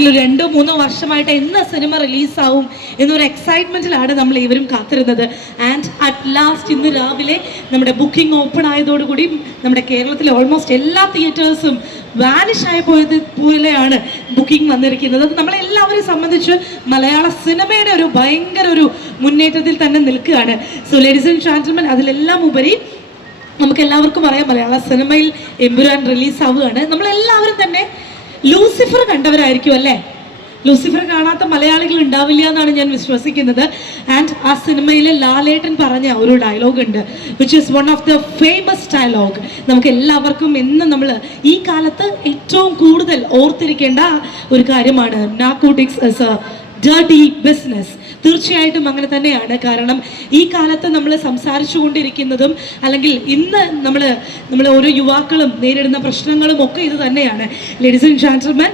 2-3 വർഷമായിട്ട് എന്ന് സിനിമ റിലീസാവും എന്നൊരു എക്സൈറ്റ്മെന്റിലാണ് നമ്മൾ ഇവരും കാത്തിരുന്നത്. ആൻഡ് അറ്റ് ലാസ്റ്റ് ഇന്ന് രാവിലെ നമ്മുടെ ബുക്കിംഗ് ഓപ്പൺ ആയതോടുകൂടി നമ്മുടെ കേരളത്തിലെ ഓൾമോസ്റ്റ് എല്ലാ തിയേറ്റേഴ്സും വാനിഷ് ആയി പോയത് പോലെയാണ് ബുക്കിംഗ് വന്നിരിക്കുന്നത്. അത് നമ്മളെല്ലാവരെയും സംബന്ധിച്ച് മലയാള സിനിമയുടെ ഒരു ഭയങ്കര ഒരു മുന്നേറ്റത്തിൽ തന്നെ നിൽക്കുകയാണ്. സോ ലേഡീസ് ആൻഡ് ജെന്റിൽമെൻ, അതിലെല്ലാം ഉപരി നമുക്ക് എല്ലാവർക്കും അറിയാം മലയാള സിനിമയിൽ എമ്പുരാൻ റിലീസാവുകയാണ്. നമ്മളെല്ലാവരും തന്നെ ലൂസിഫർ കണ്ടവരായിരിക്കും അല്ലേ? ലൂസിഫർ കാണാത്ത മലയാളികൾ ഉണ്ടാവില്ല എന്നാണ് ഞാൻ വിശ്വസിക്കുന്നത്. ആൻഡ് ആ സിനിമയിൽ ലാലേട്ടൻ പറഞ്ഞ ഒരു ഡയലോഗ് ഉണ്ട്, which is one of the famous dialogue. നമുക്ക് എല്ലാവർക്കും എന്നും നമ്മൾ ഈ കാലത്ത് ഏറ്റവും കൂടുതൽ ഓർത്തിരിക്കേണ്ട ഒരു കാര്യമാണ്, narcotics is A dirty business. തീർച്ചയായിട്ടും അങ്ങനെ തന്നെയാണ്. കാരണം ഈ കാലത്ത് നമ്മൾ സംസാരിച്ചു കൊണ്ടിരിക്കുന്നതും അല്ലെങ്കിൽ ഇന്ന് നമ്മൾ ഓരോ യുവാക്കളും നേരിടുന്ന പ്രശ്നങ്ങളും ഒക്കെ ഇത് തന്നെയാണ്. ലേഡീസ് ആൻഡ് ജെന്റിൽമെൻ,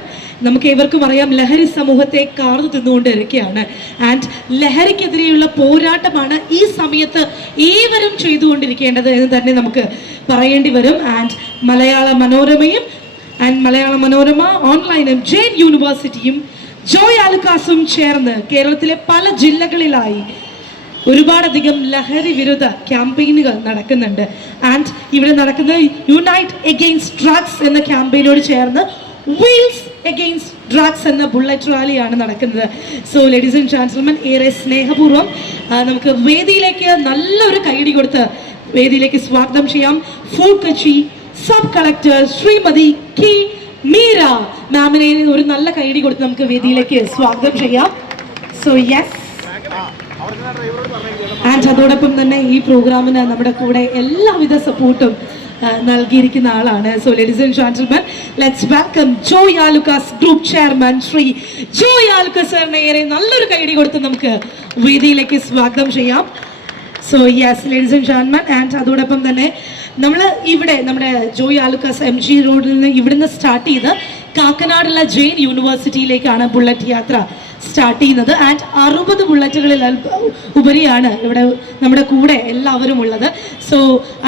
നമുക്ക് ഏവർക്കും അറിയാം ലഹരി സമൂഹത്തെ കാർന്നു തിന്നുകൊണ്ടിരിക്കുകയാണ്. ആൻഡ് ലഹരിക്കെതിരെയുള്ള പോരാട്ടമാണ് ഈ സമയത്ത് ഏവരും ചെയ്തുകൊണ്ടിരിക്കേണ്ടത് എന്ന് തന്നെ നമുക്ക് പറയേണ്ടി വരും. ആൻഡ് മലയാള മനോരമ ഓൺലൈനും ജെയിൻ യൂണിവേഴ്സിറ്റിയും ജോയ് ആലുക്കാസും ചേർന്ന് കേരളത്തിലെ പല ജില്ലകളിലായി ഒരുപാടധികം ലഹരി വിരുദ്ധ ക്യാമ്പയിനുകൾ നടക്കുന്നുണ്ട്. ആൻഡ് ഇവിടെ നടക്കുന്ന യുണൈറ്റ് എഗെയിൻസ്റ്റ് ഡ്രഗ്സ് എന്ന ക്യാമ്പയിനോട് ചേർന്ന് വീൽസ് എഗെയിൻസ്റ്റ് ഡ്രഗ്സ് എന്ന ബുള്ളറ്റ് റാലിയാണ് നടക്കുന്നത്. സോ ലേഡീസ് ആൻഡ് ജെന്റിൽമെൻ, ഏറെ സ്നേഹപൂർവ്വം നമുക്ക് വേദിയിലേക്ക് നല്ലൊരു കൈയടി കൊടുത്ത് വേദിയിലേക്ക് സ്വാഗതം ചെയ്യാം Fort Kochi sub collector Shrimati K Meera മാമിനെ ഒരു നല്ല കൈയടി കൊടുത്ത് നമുക്ക് വേദിയിലേക്ക് സ്വാഗതം ചെയ്യാം. സോ യെസ്, ആൻഡ് അതോടൊപ്പം തന്നെ ഈ പ്രോഗ്രാമിന് നമ്മുടെ കൂടെ എല്ലാവിധ സപ്പോർട്ടും നൽകിയിരിക്കുന്ന ആളാണ്. So ladies and gentlemen, let's welcome Joy Alukkas group chairman Shri Joy Alukkas സാറിനെ ഏറെ നല്ലൊരു കൈയടി കൊടുത്ത് നമുക്ക് വേദിയിലേക്ക് സ്വാഗതം ചെയ്യാം. So yes ladies and gentlemen, and അതോടൊപ്പം തന്നെ നമ്മൾ ഇവിടെ നമ്മുടെ ജോയ് ആലുക്കാസ് MG റോഡിൽ നിന്ന് ഇവിടുന്ന് സ്റ്റാർട്ട് ചെയ്ത് കാക്കനാടുള്ള ജെയിൻ യൂണിവേഴ്സിറ്റിയിലേക്കാണ് ബുള്ളറ്റ് യാത്ര സ്റ്റാർട്ട് ചെയ്യുന്നത്. ആൻഡ് 60 ബുള്ളറ്റുകളിൽ ഉപരിയാണ് ഇവിടെ നമ്മുടെ കൂടെ എല്ലാവരും ഉള്ളത്. സോ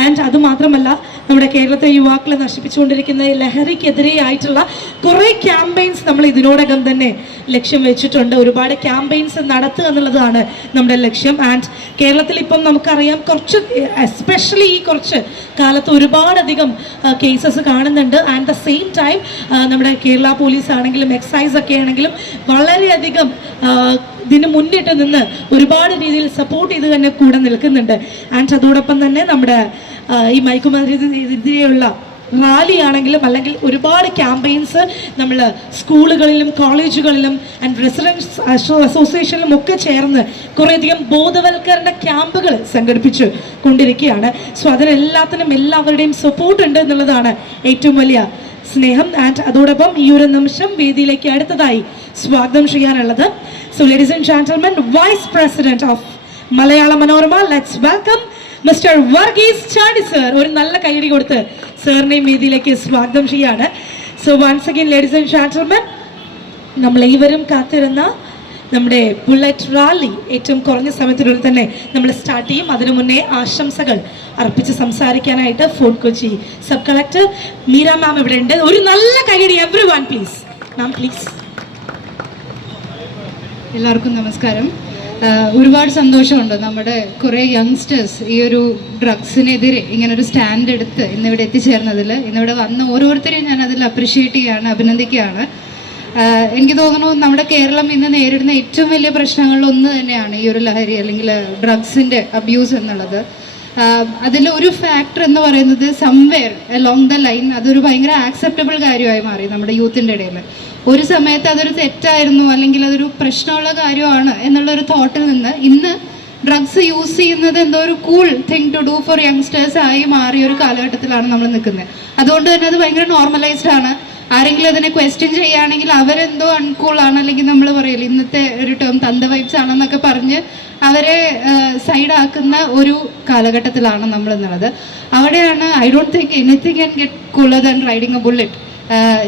ആൻഡ് അത് മാത്രമല്ല, നമ്മുടെ കേരളത്തെ യുവാക്കളെ നശിപ്പിച്ചുകൊണ്ടിരിക്കുന്ന ലഹരിക്കെതിരെ ആയിട്ടുള്ള കുറേ ക്യാമ്പയിൻസ് നമ്മൾ ഇതിനോടകം തന്നെ ലക്ഷ്യം വെച്ചിട്ടുണ്ട്. ഒരുപാട് ക്യാമ്പയിൻസ് നടത്തുക എന്നുള്ളതാണ് നമ്മുടെ ലക്ഷ്യം. ആൻഡ് കേരളത്തിൽ ഇപ്പം നമുക്കറിയാം കുറച്ച് എസ്പെഷ്യലി ഈ കുറച്ച് കാലത്ത് ഒരുപാടധികം കേസസ് കാണുന്നുണ്ട്. ആൻഡ് ദ സെയിം ടൈം നമ്മുടെ കേരള പോലീസ് ആണെങ്കിലും എക്സൈസ് ഒക്കെ ആണെങ്കിലും വളരെയധികം ഇതിന് മുന്നിട്ട് നിന്ന് ഒരുപാട് രീതിയിൽ സപ്പോർട്ട് ചെയ്ത് തന്നെ കൂടെ നിൽക്കുന്നുണ്ട്. ആൻഡ് അതോടൊപ്പം തന്നെ നമ്മുടെ ഈ മയക്കുമരുന്നിനെതിരെയുള്ള റാലി ആണെങ്കിലും അല്ലെങ്കിൽ ഒരുപാട് ക്യാമ്പയിൻസ് നമ്മൾ സ്കൂളുകളിലും കോളേജുകളിലും ആൻഡ് റെസിഡൻസ് അസോസിയേഷനിലും ഒക്കെ ചേർന്ന് കുറേയധികം ബോധവൽക്കരണ ക്യാമ്പുകൾ സംഘടിപ്പിച്ചു കൊണ്ടിരിക്കുകയാണ്. സോ അതിനെല്ലാത്തിനും എല്ലാവരുടെയും സപ്പോർട്ട് ഉണ്ട് എന്നുള്ളതാണ് ഏറ്റവും വലിയ സ്നേഹം. ആൻഡ് അതോടൊപ്പം ഈ ഒരു നിമിഷം വേദിയിലേക്ക് അടുത്തതായി സ്വാഗതം ചെയ്യാനുള്ളത് so ladies and gentlemen, vice president of Malayala Manorama, let's welcome mister Varghese Chandy sir. ഒരു നല്ല കൈയടി കൊടുത്ത് സാറിനെയും വേദിയിലേക്ക് സ്വാഗതം ചെയ്യാണ്. So once again ladies and gentlemen, നമ്മൾ ഏവരും കാത്തിരുന്ന നമ്മുടെ ബുള്ളറ്റ് റാലി ഏറ്റവും കുറഞ്ഞ സമയത്തിനുള്ളിൽ തന്നെ നമ്മൾ സ്റ്റാർട്ട് ചെയ്യും. അതിനു മുന്നേ ആശംസകൾ അർപ്പിച്ച് സംസാരിക്കാനായിട്ട് Fort Kochi sub collector Meera ma'am ഇവിടെ ഉണ്ട്. ഒരു നല്ല കൈയടി എവരിവൺ പ്ലീസ്. Ma'am please. എല്ലാവർക്കും നമസ്കാരം. ഒരുപാട് സന്തോഷമുണ്ട് നമ്മുടെ കുറേ യങ്സ്റ്റേഴ്സ് ഈ ഒരു ഡ്രഗ്സിനെതിരെ ഇങ്ങനൊരു സ്റ്റാൻഡ് എടുത്ത് ഇന്നിവിടെ എത്തിച്ചേർന്നതിൽ, ഇന്നിവിടെ വന്ന ഓരോരുത്തരെയും ഞാൻ അതിൽ അപ്രിഷ്യേറ്റ് ചെയ്യുകയാണ്, അഭിനന്ദിക്കുകയാണ്. എനിക്ക് തോന്നുന്നു നമ്മുടെ കേരളം ഇന്ന് നേരിടുന്ന ഏറ്റവും വലിയ പ്രശ്നങ്ങളിൽ ഒന്ന് തന്നെയാണ് ഈ ഒരു ലഹരി അല്ലെങ്കിൽ ഡ്രഗ്സിൻ്റെ അബ്യൂസ് എന്നുള്ളത്. അതിലൊരു ഫാക്ടർ എന്ന് പറയുന്നത് സംവെയർ അലോങ് ദ ലൈൻ അതൊരു ഭയങ്കര ആക്സെപ്റ്റബിൾ കാര്യമായി മാറി നമ്മുടെ യൂത്തിൻ്റെ ഇടയിൽ. ഒരു സമയത്ത് അതൊരു തെറ്റായിരുന്നു അല്ലെങ്കിൽ അതൊരു പ്രശ്നമുള്ള കാര്യമാണ് എന്നുള്ളൊരു തോട്ടിൽ നിന്ന് ഇന്ന് ഡ്രഗ്സ് യൂസ് ചെയ്യുന്നത് എന്തോ ഒരു cool thing to do for youngsters ആയി മാറിയ ഒരു കാലഘട്ടത്തിലാണ് നമ്മൾ നിൽക്കുന്നത്. അതുകൊണ്ട് തന്നെ അത് ഭയങ്കര നോർമലൈസ്ഡ് ആണ്. ആരെങ്കിലും അതിനെ ക്വസ്റ്റ്യൻ ചെയ്യുകയാണെങ്കിൽ അവരെന്തോ അൺകൂളാണ് അല്ലെങ്കിൽ നമ്മൾ പറയില്ല ഇന്നത്തെ ഒരു ടേം തന്ത വൈബ്സ് ആണെന്നൊക്കെ പറഞ്ഞ് അവരെ സൈഡാക്കുന്ന ഒരു കാലഘട്ടത്തിലാണ് നമ്മൾ എന്നുള്ളത്. അവിടെയാണ് I don't think anything can get cooler than riding a Bullet.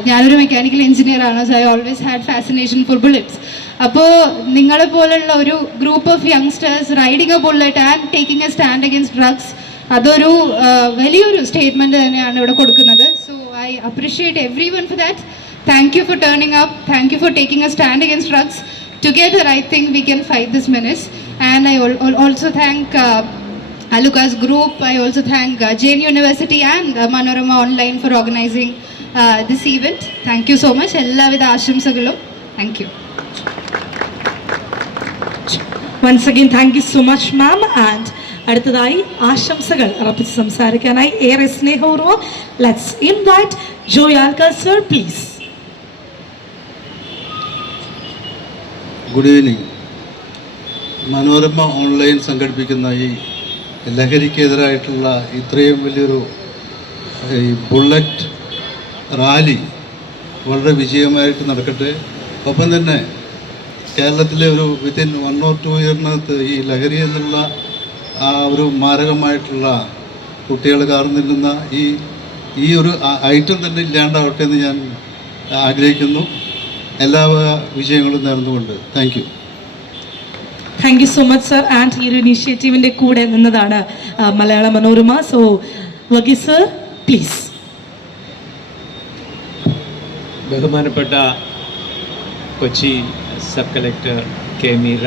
ഞാനൊരു മെക്കാനിക്കൽ എഞ്ചിനീയർ ആണ്. So I always had fascination for Bullets. അപ്പോൾ നിങ്ങളെ പോലുള്ള ഒരു group of youngsters riding a Bullet and taking a stand against drugs, അതൊരു വലിയൊരു statement തന്നെയാണ് ഇവിടെ കൊടുക്കുന്നത്. So I appreciate everyone for that. Thank you for turning up. Thank you for taking a stand against drugs. Together, I think we can fight this menace. And I also thank Alukas Group. I also thank Jain University and Manorama Online for organizing this event. Thank you so much. Ellavida Ashamsagalum. Thank you. Once again, thank you so much, ma'am. And അടുത്തതായി ആശംസകൾ അർപ്പിച്ച് സംസാരിക്കാനായി ഏറെ സ്നേഹപൂർവ്വം let's invite Joy Alukkas sir please. Good evening. Manorama online സംഘടിപ്പിക്കുന്ന ഈ ലഹരിക്കെതിരായിട്ടുള്ള ഇത്രയും വലിയൊരു ഈ ബുള്ളറ്റ് റാലി വളരെ വിജയമായിട്ട് നടക്കട്ടെ. ഒപ്പം തന്നെ കേരളത്തിലെ ഒരു വിത്തിൻ 1 or 2 ഇയറിനകത്ത് ഈ ലഹരി എന്നുള്ള ആ ഒരു മാരകമായിട്ടുള്ള കുട്ടികൾ കാർന്നിരുന്ന ഈ ഒരു ഐറ്റം തന്നെ ഇല്ലാണ്ടാവട്ടെ എന്ന് ഞാൻ ആഗ്രഹിക്കുന്നു. എല്ലാ വിജയങ്ങളും നേർന്നുകൊണ്ട് thank you. Thank you so much sir. And ഈ ഒരു ഇനീഷ്യേറ്റീവിൻ്റെ കൂടെ നിന്നതാണ് മലയാള മനോരമ. സോ വഗി സർ പ്ലീസ്. ബഹുമാനപ്പെട്ട Kochi sub collector K Meera,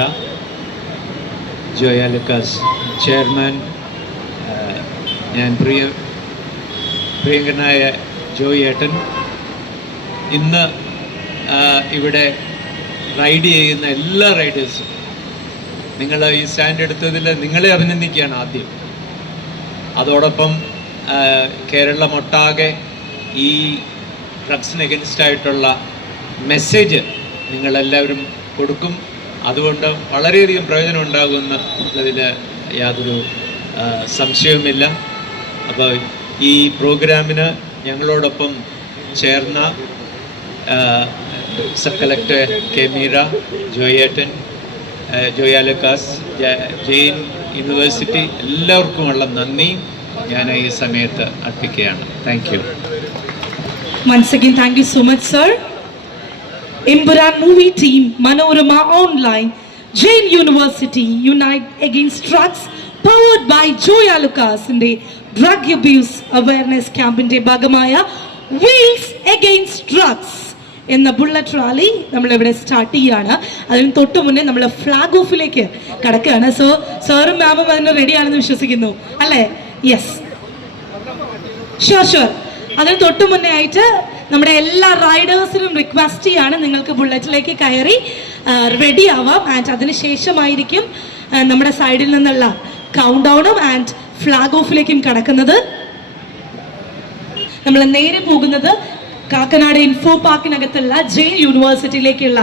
Joy Alukkas chairman, ഞാൻ പ്രിയങ്കരനായ ജോയ് ഏട്ടൻ, ഇന്ന് ഇവിടെ റൈഡ് ചെയ്യുന്ന എല്ലാ റൈഡേഴ്സും, നിങ്ങൾ ഈ സ്റ്റാൻഡ് എടുത്തതിൽ നിങ്ങളെ അഭിനന്ദിക്കുകയാണ് ആദ്യം. അതോടൊപ്പം കേരളമൊട്ടാകെ ഈ ഡ്രഗ്സിന് എഗൻസ്റ്റായിട്ടുള്ള മെസ്സേജ് നിങ്ങളെല്ലാവരും കൊടുക്കും. അതുകൊണ്ട് വളരെയധികം പ്രയോജനം ഉണ്ടാകുമെന്നുള്ളതിൽ യാതൊരു സംശയവുമില്ല. അപ്പോൾ ഈ പ്രോഗ്രാമിന് ഞങ്ങളോടൊപ്പം ചേർന്ന സബ് കളക്ടർ കെ മീര, ജോയേട്ടൻ, ജോയ് ആലുക്കാസ്, ജെയിൻ യൂണിവേഴ്സിറ്റി, എല്ലാവർക്കുമുള്ള നന്ദി ഞാൻ ഈ സമയത്ത് അർപ്പിക്കുകയാണ്. Thank you. Once again, thank you so much, sir. Emburan Movie Team, Manorama Online, Jain University, Unite Against Drugs, powered by Joy Alukas in the Drug Abuse Awareness Campaign ഭാഗമായ Wheels Against Drugs എന്ന bullet rally നമ്മളിവിടെ start ചെയ്യുകയാണ്. അതിന് തൊട്ട് മുന്നേ നമ്മൾ flag ഓഫിലേക്ക് കടക്കുകയാണ്. So സാറും മാമും അതിന് റെഡിയാണെന്ന് വിശ്വസിക്കുന്നു അല്ലേ? Yes, sure. അതിന് തൊട്ട് മുന്നേ ആയിട്ട് നമ്മുടെ എല്ലാ റൈഡേഴ്സിനും റിക്വസ്റ്റ് ചെയ്യാണ്, നിങ്ങൾക്ക് ബുള്ളറ്റിലേക്ക് കയറി റെഡി ആവാം. ആൻഡ് അതിന് ശേഷമായിരിക്കും നമ്മുടെ സൈഡിൽ നിന്നുള്ള കൗണ്ട് ഡൗണും ആൻഡ് ഫ്ലാഗ് ഓഫിലേക്കും കടക്കുന്നത്. നമ്മൾ നേരെ പോകുന്നത് കാക്കനാട് ഇൻഫോ പാർക്കിനകത്തുള്ള ജെയിൻ യൂണിവേഴ്സിറ്റിയിലേക്കുള്ള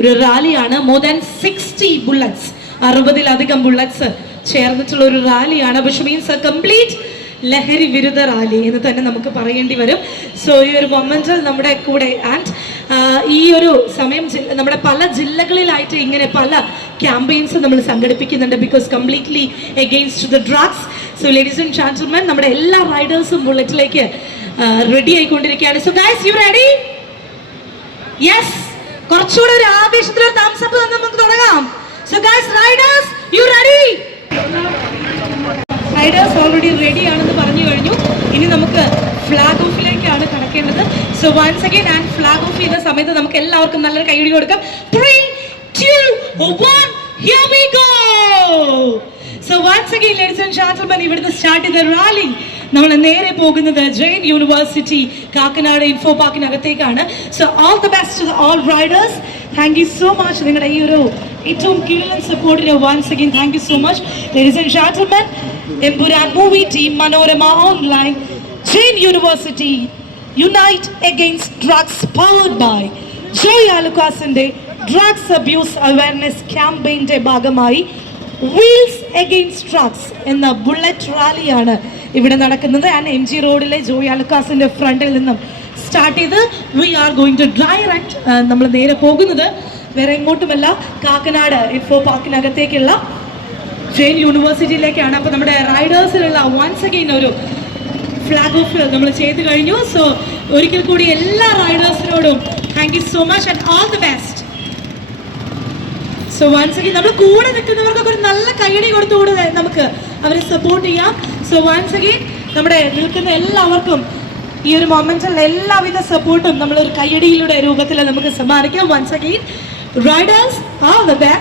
ഒരു റാലിയാണ്. മോർ ദാൻ 60 ബുള്ളറ്റ്സ്, 60-ലധികം ബുള്ളറ്റ്സ് ചേർന്നിട്ടുള്ള ഒരു റാലിയാണ്. വിച്ച് മീൻസ് എ കംപ്ലീറ്റ് ലഹരി വിരുദ്ധ റാലി എന്ന് തന്നെ നമുക്ക് പറയേണ്ടി വരും. സോ ഈ ഒരു മൊമെന്റിൽ നമ്മുടെ കൂടെ ആൻഡ് ഈ ഒരു സമയം നമ്മുടെ പല ജില്ലകളിലായിട്ട് ഇങ്ങനെ പല ക്യാമ്പയിൻസ് നമ്മൾ സംഘടിപ്പിക്കുന്നുണ്ട്, because completely against the drugs. So ladies and gentlemen, നമ്മുടെ എല്ലാ റൈഡേഴ്സും ബുള്ളറ്റിലേക്ക് റെഡി ആയിക്കൊണ്ടിരിക്കുകയാണ്. So guys, you ready? Yes, കുറച്ചുകൂടെ ഒരു ആവേശത്തിലൊരു തംസ് അപ്പ് തന്നെ നമുക്ക് തുടങ്ങാം. So guys, riders, you ready? Riders already ready ആണെന്ന് പറഞ്ഞു കഴിഞ്ഞു. ഇനി നമുക്ക് ഫ്ലാഗ് ഓഫിലേക്കാണ് കടക്കേണ്ടത്. So once again, and flag off ചെയ്യുന്ന സമയത്ത് നമുക്ക് എല്ലാവർക്കും നല്ലൊരു കൈയടി കൊടുക്കാം. 3, 2, 1, here we go. So once again, ladies and gentlemen, ഇവിടുന്ന് സ്റ്റാർട്ട് ചെയ്ത റാലി നമ്മൾ നേരെ പോകുന്നത് ജെയിൻ യൂണിവേഴ്സിറ്റി കാക്കനാട് ഇൻഫോ പാർക്കിനകത്തേക്കാണ്. So all the best to all riders. Thank you so much നിങ്ങളുടെ ഈ ഒരു ഏറ്റവും കിടിലൻ സപ്പോർട്ടിന്. Once again thank you so much ladies and gentlemen. Empuraan movie team, Manorama online, Jain university, unite against drugs, powered by Joy ആലുക്കാസിന്റെ drugs abuse awareness ക്യാമ്പയിന്റെ ഭാഗമായി wheels against drugs എന്ന ബുള്ളറ്റ് റാലിയാണ് ഇവിടെ നടക്കുന്നത്. ആൻഡ് MG റോഡിലെ ജോയ് ആലുക്കാസിന്റെ ഫ്രണ്ടിൽ നിന്നും സ്റ്റാർട്ട് ചെയ്ത് we are going to direct നമ്മൾ നേരെ പോകുന്നത് വേറെ എങ്ങോട്ടുമല്ല, കാക്കനാട് ഇൻഫോ പാർക്കിനകത്തേക്കുള്ള ജെയിൻ യൂണിവേഴ്സിറ്റിയിലേക്കാണ്. അപ്പോൾ നമ്മുടെ റൈഡേഴ്സിലുള്ള വൺസ് അഗെയിൻ ഒരു ഫ്ലാഗ് ഓഫ് നമ്മൾ ചെയ്ത് കഴിഞ്ഞു. സോ ഒരിക്കൽ കൂടി എല്ലാ റൈഡേഴ്സിനോടും thank you so much and all the best. So once again നമ്മൾ കൂടെ നിൽക്കുന്നവർക്കൊക്കെ ഒരു നല്ല കൈയടി കൊടുത്തുകൂടെ നമുക്ക് അവരെ സപ്പോർട്ട് ചെയ്യാം. സോ വൺസ് അഗെയിൻ നമ്മുടെ നിൽക്കുന്ന എല്ലാവർക്കും ഈ ഒരു മൊമെന്റിൽ എല്ലാവിധ സപ്പോർട്ടും നമ്മളൊരു കയ്യടിയിലൂടെ രൂപത്തിൽ നമുക്ക് സമ്മാനിക്കാം. Once again riders all the best.